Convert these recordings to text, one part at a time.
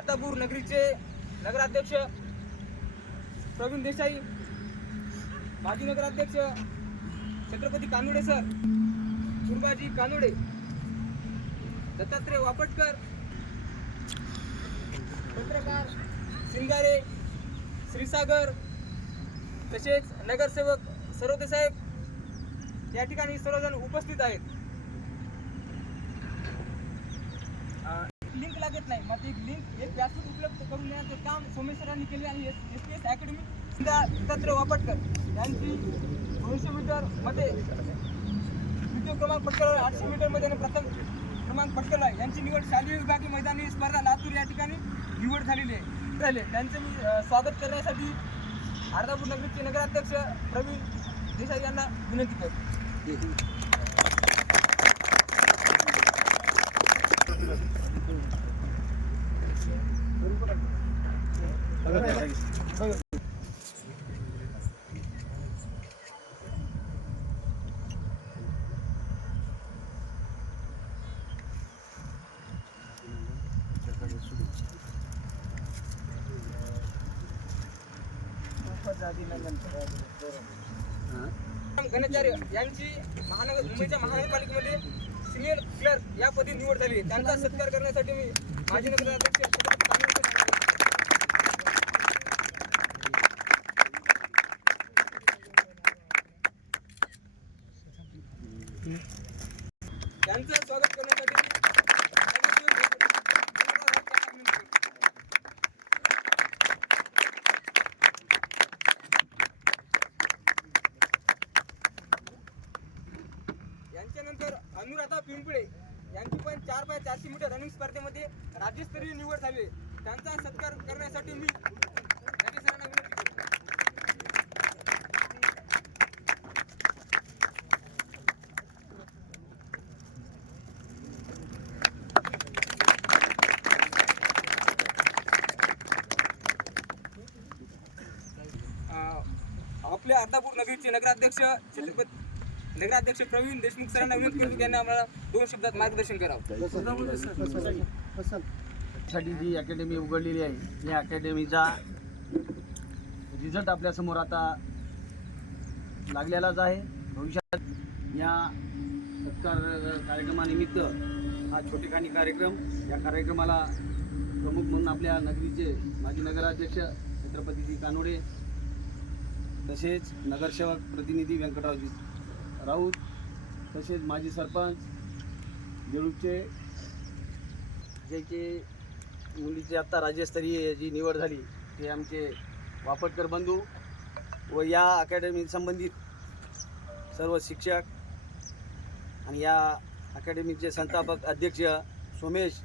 अर्धापूर नगरीचे नगराध्यक्ष प्रवीण देसाई, माजी नगराध्यक्ष छत्रपती कानोडे सर, सुरबाजी कानोडे, दत्तात्रय वापटकर, पत्रकार सिंगारे, श्रीसागर, तसेच नगरसेवक सरोदे साहेब या ठिकाणी सर्वजण उपस्थित आहेत. लिंक लागत नाही, मग ती लिंक एक व्यासपीठ उपलब्ध करून देण्याचे काम सोमेश सरांनी केले आणि SPS अकॅडमी दत्तात्रय वापटकर यांची 200 मीटर मध्ये द्वितीय क्रमांक पटकावला, 800 मीटर मध्ये प्रथम क्रमांक पटकावला. यांची निवड शालेय विभागीय मैदानी स्पर्धा लातूर या ठिकाणी निवड झालेली आहे. त्यांचं मी स्वागत करण्यासाठी अर्धापूर नगरीचे नगराध्यक्ष प्रवीण देसाई यांना विनंती करतो. गणेचार्य यांची मुंबईच्या महानगरपालिकेमध्ये सिनियर क्लर्क या पदी निवड झाली. त्यांचा सत्कार करण्यासाठी मी माजी नगराध्यक्ष त्यांचं स्वागत करण्यासाठी यांच्यानंतर अनुराधा पिंपळे यांची पण 4x400 मीटर रनिंग स्पर्धेमध्ये राज्यस्तरीय निवड झाली. त्यांचा सत्कार करण्यासाठी मी सरांना विनंती करतो. आपल्या अर्धापूर नगरीचे नगराध्यक्ष प्रवीण देशमुख सरांना विनंती करतो, त्यांनी आम्हाला 2 शब्दात मार्गदर्शन करावं. साठी जी अकॅडमी उघडलेली आहे, या अकॅडमीचा रिझल्ट आपल्यासमोर आता लागलेलाच आहे. भविष्यात या सत्कार कार्यक्रमानिमित्त हा छोटेखानी कार्यक्रम, या कार्यक्रमाला प्रमुख म्हणून आपल्या नगरीचे माजी नगराध्यक्ष छत्रपती कानोडे, तसेच नगरसेवक प्रतिनिधी व्यंकटरावजी राऊत, तसेच माजी सरपंच देऊळचे, ज्याचे मुलीची आत्ता राज्यस्तरीय जी निवड झाली ते आमचे वापटकर बंधू व या अकॅडमी संबंधित सर्व शिक्षक आणि या अकॅडमीचे संस्थापक अध्यक्ष सोमेश.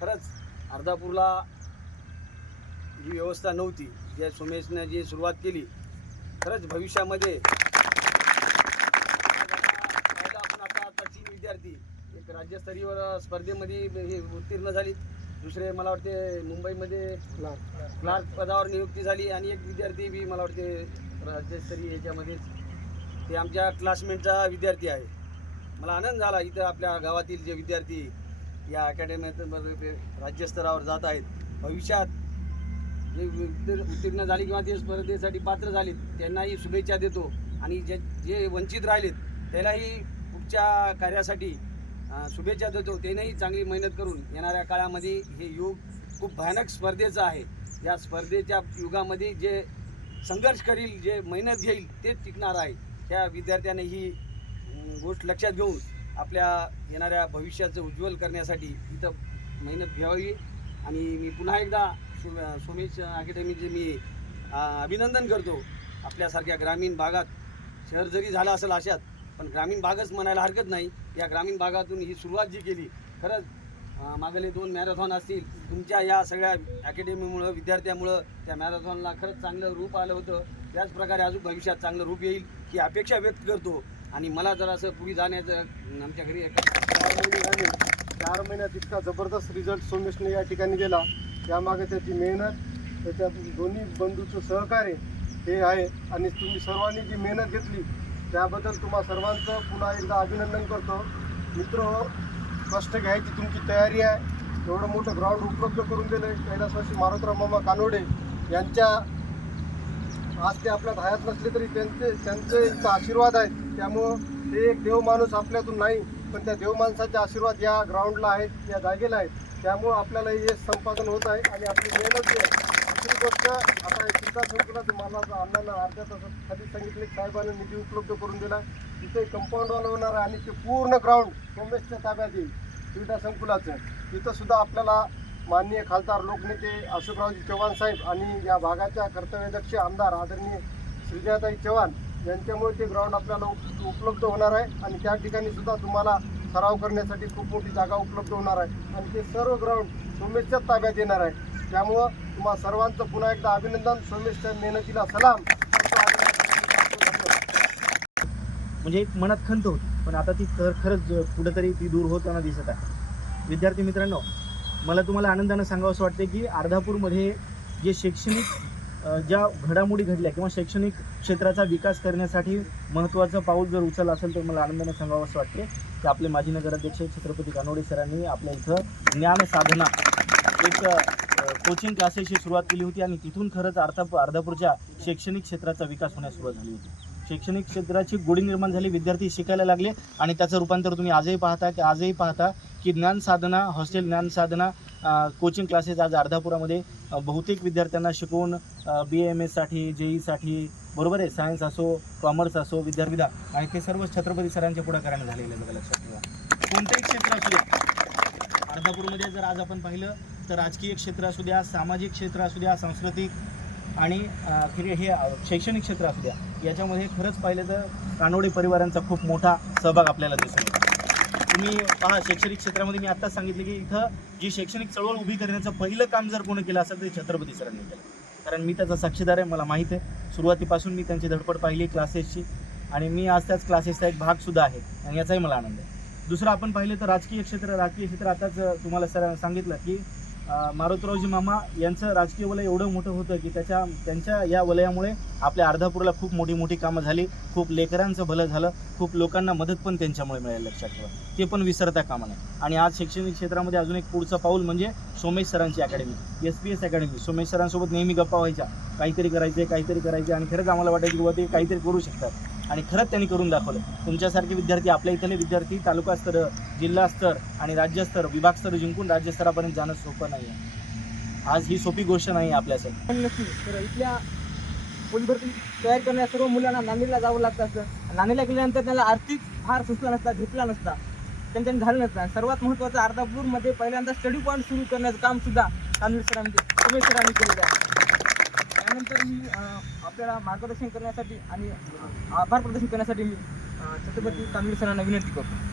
खरंच अर्धापूरला जी व्यवस्था नव्हती, ज्या सोमेशने जी सुरुवात केली, खरंच भविष्यामध्ये आपण आता 3 विद्यार्थी एक राज्यस्तरीय स्पर्धेमध्ये हे उत्तीर्ण झाली. दुसरे मला वाटते मुंबईमध्ये क्लार्क पदावर नियुक्ती झाली आणि एक विद्यार्थी बी मला वाटते राज्यस्तरीय याच्यामध्येच ते आमच्या क्लासमेटचा विद्यार्थी आहे. मला आनंद झाला इथं आपल्या गावातील जे विद्यार्थी या अकॅडमीत राज्यस्तरावर जात आहेत. भविष्यात जे उत्तीर्ण झाले किंवा ते स्पर्धेसाठी पात्र झालेत त्यांनाही शुभेच्छा देतो आणि जे वंचित राहिलेत त्यालाही पुढच्या कार्यासाठी शुभेच्छा देतो. त्यांनाही चांगली मेहनत करून येणाऱ्या काळामध्ये हे युग खूप भयानक स्पर्धेचं आहे. या स्पर्धेच्या युगामध्ये जे संघर्ष करील, जे मेहनत घेईल तेच टिकणार आहे. त्या विद्यार्थ्याने ही गोष्ट लक्षात घेऊन आपल्या येणाऱ्या भविष्याचं उज्ज्वल करण्यासाठी इथं मेहनत घ्यावी. आणि मी पुन्हा एकदा सोमेश अकॅडमीचे मी अभिनंदन करतो. आपल्यासारख्या ग्रामीण भागात, शहर जरी झाला असेल अशात, पण ग्रामीण भागच म्हणायला हरकत नाही. या ग्रामीण भागातून ही सुरुवात जी केली, खरंच मागले 2 मॅरेथॉन असतील, तुमच्या या सगळ्या अकॅडमीमुळं, विद्यार्थ्यामुळं त्या मॅरेथॉनला खरंच चांगलं रूप आलं होतं. त्याचप्रकारे अजून भविष्यात चांगलं रूप येईल ही अपेक्षा व्यक्त करतो. आणि मला जर असं पुढे जाण्याचं आमच्या घरी 4 महिन्यात इतका जबरदस्त रिझल्ट सोमेशने या ठिकाणी दिला. त्यामागे त्याची मेहनत, त्याच्या दोन्ही बंधूचं सहकार्य हे आहे. आणि तुम्ही सर्वांनी जी मेहनत घेतली त्याबद्दल तुम्हा सर्वांचं पुन्हा एकदा अभिनंदन करतो. मित्र, कष्ट घ्यायची तुमची तयारी आहे. एवढं मोठं ग्राउंड उपलब्ध करून दिलं कैलासवासी मारुतराव मामा कानोडे यांच्या आज ते आपल्यात हयात नसले तरी त्यांचे एक आशीर्वाद आहेत. त्यामुळं ते एक देव माणूस आपल्यातून नाही, पण त्या देव माणसाचे आशीर्वाद या ग्राउंडला आहेत, या जागेला आहेत. त्यामुळं आपल्याला हे संपादन होत आहे आणि आपली मेहनत जी आहे. दुसरी गोष्ट, आता क्रीडा संकुलात मला अण्णांना अर्ध्या तासात खाली सांगितले की साहेबांनी निधी उपलब्ध करून दिला. तिथे कंपाऊंड वॉल होणार आहे आणि ते पूर्ण ग्राउंड सोमेशच्या ताब्यात येईल क्रीडा संकुलाचं. तिथं सुद्धा आपल्याला माननीय खासदार लोकनेते अशोकरावजी चव्हाण साहेब आणि या भागाच्या कर्तव्यदक्ष आमदार आदरणीय श्रीजयाताई चव्हाण यांच्यामुळे ते ग्राउंड आपल्याला उपलब्ध होणार आहे आणि त्या ठिकाणी सुद्धा तुम्हाला सराव करण्यासाठी खूप मोठी जागा उपलब्ध होणार आहे आणि ते सर्व ग्राउंड सोमेशच्याच ताब्यात येणार आहे. त्यामुळं तुम्हाला सर्वांचं पुन्हा एकदा अभिनंदन. सोमेशच्या मेहनतीला सलाम. म्हणजे एक मनात खंत होती, पण आता ती खरंच कुठेतरी ती दूर होताना दिसत आहे. विद्यार्थी मित्रांनो, मला तुम्हाला आनंदानं सांगावं असं वाटते की अर्धापूरमध्ये जे शैक्षणिक ज्या घडामोडी घडल्या किंवा शैक्षणिक क्षेत्राचा विकास करण्यासाठी महत्त्वाचं पाऊल जर उचललं असेल तर मला आनंदानं सांगावं असं वाटते की आपले माजी नगराध्यक्ष छत्रपती कानोडे सरांनी आपल्या इथं ज्ञान साधना एक कोचिंग क्लासेसची सुरुवात केली होती आणि तिथून खरंच अर्धापूरच्या शैक्षणिक क्षेत्राचा विकास होण्यास सुरुवात झाली होती. शैक्षणिक क्षेत्राची गोडी निर्माण झाली, विद्यार्थी शिकायला लागले आणि त्याचं रूपांतर तुम्ही आजही पाहता की ज्ञान साधना हॉस्टेल, ज्ञान साधना कोचिंग क्लासेस आज अर्धापुरामध्ये बहुतेक विद्यार्थ्यांना शिकवून BAMSसाठी, JEEसाठी, बरोबर आहे, सायन्स असो, कॉमर्स असो, विद्यार्थी आणि ते सर्व छत्रपती सरांच्या पुढाकाराने झालेलं आहे. बघा, लक्षात ठेवा. कोणतंही क्षेत्र असू द्या, अर्धापूरमध्ये जर आज आपण पाहिलं तर राजकीय क्षेत्र असू द्या, सामाजिक क्षेत्र असू द्या, सांस्कृतिक आणि हे शैक्षणिक क्षेत्र असू द्या, याच्यामध्ये खरंच पाहिलं तर कानोडे परिवारांचा खूप मोठा सहभाग आपल्याला दिसून येतो. तुम्ही पहा, शैक्षणिक क्षेत्रामध्ये मी आत्ताच सांगितलं की इथं जी शैक्षणिक चळवळ उभी करण्याचं पहिलं काम जर कोणी केलं असेल तर छत्रपती सरांनी केलं. कारण मी त्याचा साक्षीदार आहे, मला माहीत आहे. सुरुवातीपासून मी त्यांची धडपड पाहिली क्लासेसची आणि मी आज त्याच क्लासेसचा एक भागसुद्धा आहे आणि याचाही मला आनंद आहे. दुसरं आपण पाहिलं तर राजकीय क्षेत्र आताच तुम्हाला सर सांगितलं की मारुतरावजी मामा यांचं राजकीय वलय एवढं मोठं होतं की त्यांच्या या वलयामुळे आपल्या अर्धापूरला खूप मोठी कामं झाली, खूप लेकरांचं भलं झालं, खूप लोकांना मदत पण त्यांच्यामुळे मिळाली. लक्षात ठेवा, ते पण विसरता कामा नाही. आणि आज शैक्षणिक क्षेत्रामध्ये अजून एक पुढचं पाऊल म्हणजे सोमेश सरांची अकॅडमी, SPS अकॅडमी. सोमेश सरांसोबत नेहमी गप्पा व्हायच्या, काहीतरी करायचे आणि खरंच आम्हाला वाटायचं की बाबा ते काहीतरी करू शकतात आणि खरंच त्यांनी करून दाखवलं. तुमच्यासारखे विद्यार्थी, आपल्या इथले विद्यार्थी तालुका स्तर, जिल्हा स्तर आणि राज्यस्तर, विभाग स्तर जिंकून राज्यस्तरापर्यंत जाणं सोपं नाही आहे. आज ही सोपी गोष्ट नाही आपल्यासाठी. तर इथल्या पोलीस भरती तयार करणाऱ्या सर्व मुलांना नांदेडला जावं लागतं असतं. नांदेडला गेल्यानंतर त्याला आर्थिक फार सुचला नसता, झेपला नसता, त्यांच्याने झालं नसतं. सर्वात महत्त्वाचं अर्धापूरमध्ये पहिल्यांदा स्टडी पॉईंट सुरू करण्याचं काम सुद्धा कानोडे सरांनी, सोमेश सरांनी केलेलं आहे. त्यानंतर मी आपल्याला मार्गदर्शन करण्यासाठी आणि आभार प्रदर्शन करण्यासाठी मी छत्रपती कानोडे सरांना विनंती करतो.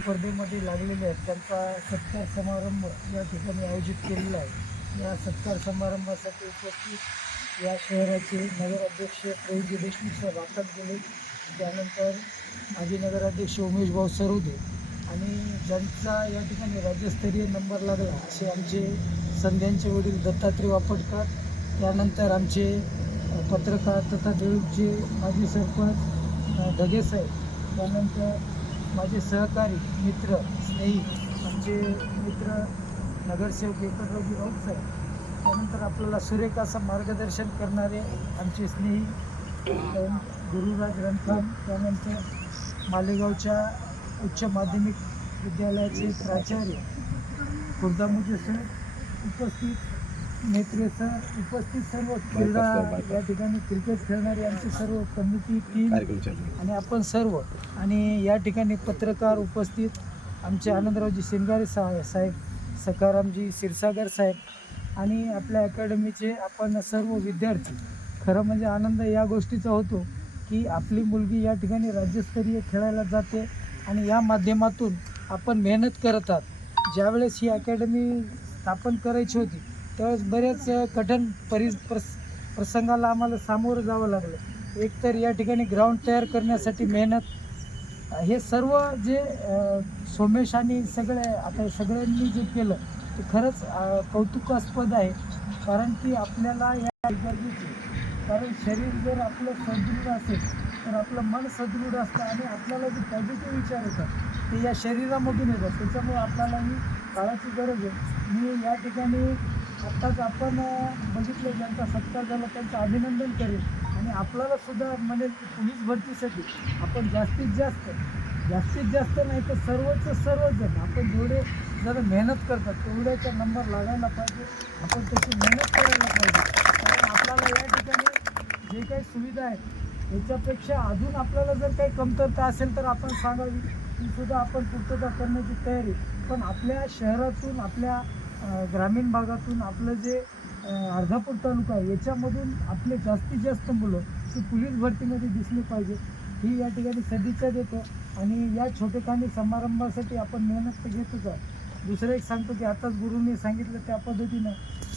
स्पर्धेमध्ये लागलेले आहेत त्यांचा सत्कार समारंभ या ठिकाणी आयोजित केलेला आहे. या सत्कार समारंभासाठी उपस्थित या शहराचे नगराध्यक्ष प्रवीणजी देशमुख साहेब आताच गेले. त्यानंतर माजी नगराध्यक्ष उमेश भाऊ सरोदे आणि ज्यांचा या ठिकाणी राज्यस्तरीय नंबर लागला असे आमचे संध्यांचे वडील दत्तात्रय वापटकर, त्यानंतर आमचे पत्रकार तथा देऊळचे माजी सरपंच ढगे साहेब, त्यानंतर माझे सहकारी मित्र स्नेही आमचे मित्र नगरसेवक एकटरावजी राऊत साहेब, त्यानंतर आपल्याला सुरेख असं मार्गदर्शन करणारे आमचे स्नेही गुरुराज रणखाम, त्यानंतर मालेगावच्या उच्च माध्यमिक विद्यालयाचे प्राचार्य खुर्दामुजे सर उपस्थित, नेत्रे सर उपस्थित, सर्व क्रीडा या ठिकाणी क्रिकेट खेळणारे आमची सर्व कमिटी टीम आणि आपण सर्व, आणि या ठिकाणी पत्रकार उपस्थित आमचे आनंदरावजी शिंगारे साहेब, सखारामजी क्षीरसागर साहेब आणि आपल्या अकॅडमीचे आपण सर्व विद्यार्थी. खरं म्हणजे आनंद या गोष्टीचा होतो की आपली मुलगी या ठिकाणी राज्यस्तरीय खेळायला जाते आणि या माध्यमातून आपण मेहनत करत आहात. ज्यावेळेस ही अकॅडमी स्थापन करायची होती त्यावेळेस बरेच कठीण प्रसंगाला आम्हाला सामोरं जावं लागलं. एकतर या ठिकाणी ग्राउंड तयार करण्यासाठी मेहनत, हे सर्व जे सोमेश आणि सगळ्यांनी जे केलं ते खरंच कौतुकास्पद आहे. कारण की आपल्याला या गरजेचे, कारण शरीर जर आपलं सदृढ असेल तर आपलं मन सदृढ असतं आणि आपल्याला जे पॉझिटिव्ह विचार येतात ते या शरीरामधून येतात. त्याच्यामुळे आपल्याला ही काळाची गरज आहे. मी या ठिकाणी आत्ताच आपण बघितलं ज्यांचा सत्कार झाला त्यांचं अभिनंदन करेल आणि आपल्याला सुद्धा म्हणेल की पोलीस भरतीसाठी आपण जास्तीत जास्त नाही तर सर्वजण आपण जेवढे जर मेहनत करतात तेवढ्याचा नंबर लागायला पाहिजे. आपण त्याची मेहनत करायला पाहिजे. कारण आपल्याला या ठिकाणी जे काही सुविधा आहेत याच्यापेक्षा अजून आपल्याला जर काही कमतरता असेल तर आपण सांगावी, ती सुद्धा आपण पूर्तता करण्याची तयारी. पण आपल्या शहरातून आपल्या ग्रामीण भागातून आपलं जे अर्धापूर तालुका आहे याच्यामधून आपले जास्तीत जास्त मुलं ती पोलीस भरतीमध्ये दिसली पाहिजे ही या ठिकाणी सदिच्छा देतो. आणि या छोटेखानी समारंभासाठी आपण मेहनत तर घेतोच आहे. दुसरं एक सांगतो की आताच गुरुंनी सांगितलं त्या पद्धतीनं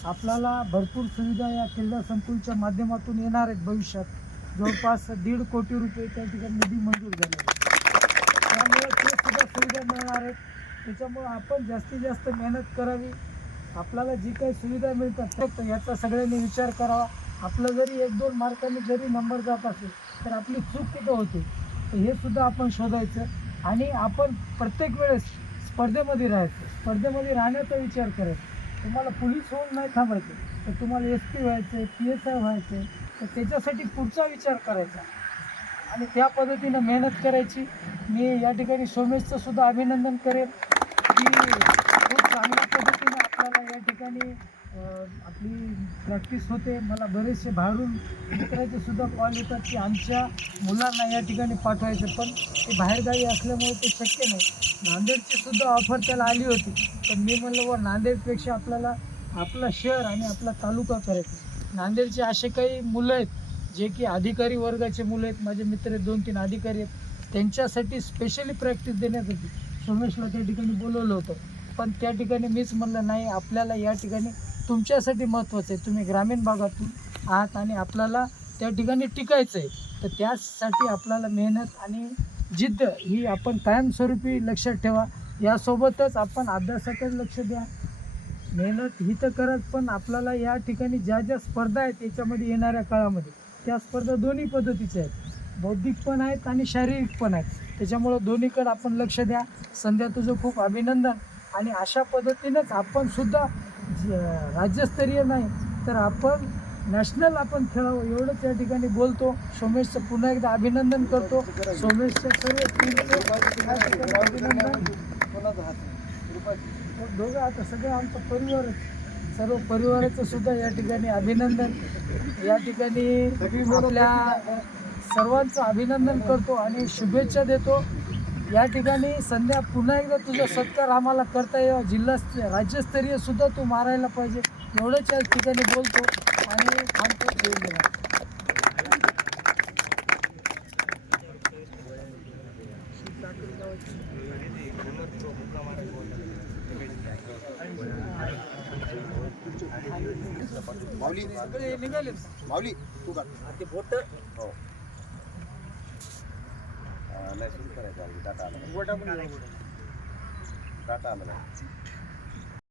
आपल्याला भरपूर सुविधा या क्रीडा संकुलच्या माध्यमातून येणार आहेत. भविष्यात जवळपास 1.5 कोटी रुपये त्या ठिकाणी निधी मंजूर झाले, त्यामुळे ते सुद्धा सुविधा मिळणार आहेत. त्याच्यामुळं आपण जास्तीत जास्त मेहनत करावी. आपल्याला जी काही सुविधा मिळतात याचा सगळ्यांनी विचार करावा. आपलं जरी 1-2 मार्कांनी जरी नंबर जात असेल तर आपली चूक कुठं होते तर हे सुद्धा आपण शोधायचं. आणि आपण प्रत्येक वेळेस स्पर्धेमध्ये राहायचं, स्पर्धेमध्ये राहण्याचा विचार करायचा. तुम्हाला पोलीस होऊन नाही थांबायचं तर तुम्हाला SP व्हायचं आहे, PSI व्हायचं आहे, तर त्याच्यासाठी पुढचा विचार करायचा आणि त्या पद्धतीनं मेहनत करायची. मी या ठिकाणी सोमेशचं सुद्धा अभिनंदन करेन की खूप चांगल्या पद्धतीनं आपल्याला या ठिकाणी आपली प्रॅक्टिस होते. मला बरेचसे बाहेरून मित्राचे सुद्धा कॉल येतात की आमच्या मुलांना या ठिकाणी पाठवायचं, पण ते बाहेरगावी असल्यामुळे ते शक्य नाही. नांदेडची सुद्धा ऑफर त्याला आली होती, पण मी म्हणलं व नांदेडपेक्षा आपल्याला आपलं शहर आणि आपला तालुका करायचा. नांदेडचे असे काही मुलं आहेत जे की अधिकारी वर्गाचे मुलं आहेत. माझे मित्र 2-3 अधिकारी आहेत, त्यांच्यासाठी स्पेशली प्रॅक्टिस देण्यासाठी सोमेशला त्या ठिकाणी बोलवलं होतं. पण त्या ठिकाणी मीच म्हणलं नाही, आपल्याला या ठिकाणी तुमच्यासाठी महत्त्वाचं आहे. तुम्ही ग्रामीण भागातून आहात आणि आपल्याला त्या ठिकाणी टिकायचं आहे, तर त्यासाठी आपल्याला मेहनत आणि जिद्द ही आपण कायमस्वरूपी लक्षात ठेवा. यासोबतच आपण अभ्यासाकडे लक्ष द्या. मेहनत ही तर करत, पण आपल्याला या ठिकाणी ज्या स्पर्धा आहेत याच्यामध्ये येणाऱ्या काळामध्ये त्या स्पर्धा दोन्ही पद्धतीच्या आहेत, बौद्धिक पण आहेत आणि शारीरिक पण आहेत. त्याच्यामुळं दोन्हीकडे आपण लक्ष द्या. संध्या तुझं खूप अभिनंदन. आणि अशा पद्धतीनंच आपण सुद्धा राज्यस्तरीय नाही तर आपण नॅशनल आपण खेळावं एवढंच या ठिकाणी बोलतो. सोमेशचं पुन्हा एकदा अभिनंदन करतो. सोमेशचं सर्व टीमचं अभिनंदन. दोघं आता सगळं आमचं परिवारच, सर्व परिवाराचं सुद्धा या ठिकाणी अभिनंदन. या ठिकाणी आपल्या सर्वांचं अभिनंदन करतो आणि शुभेच्छा देतो. या ठिकाणी संध्या पुन्हा एकदा तुझा सत्कार आम्हाला करता यावा, राज्यस्तरीय सुद्धा तू मारायला पाहिजे एवढंच या ठिकाणी बोलतो आणि थांबतो. निघाले माऊली तू का ते बोट हो नाही सुरू करायचं. टाटा आला बोटा पण टाटा आला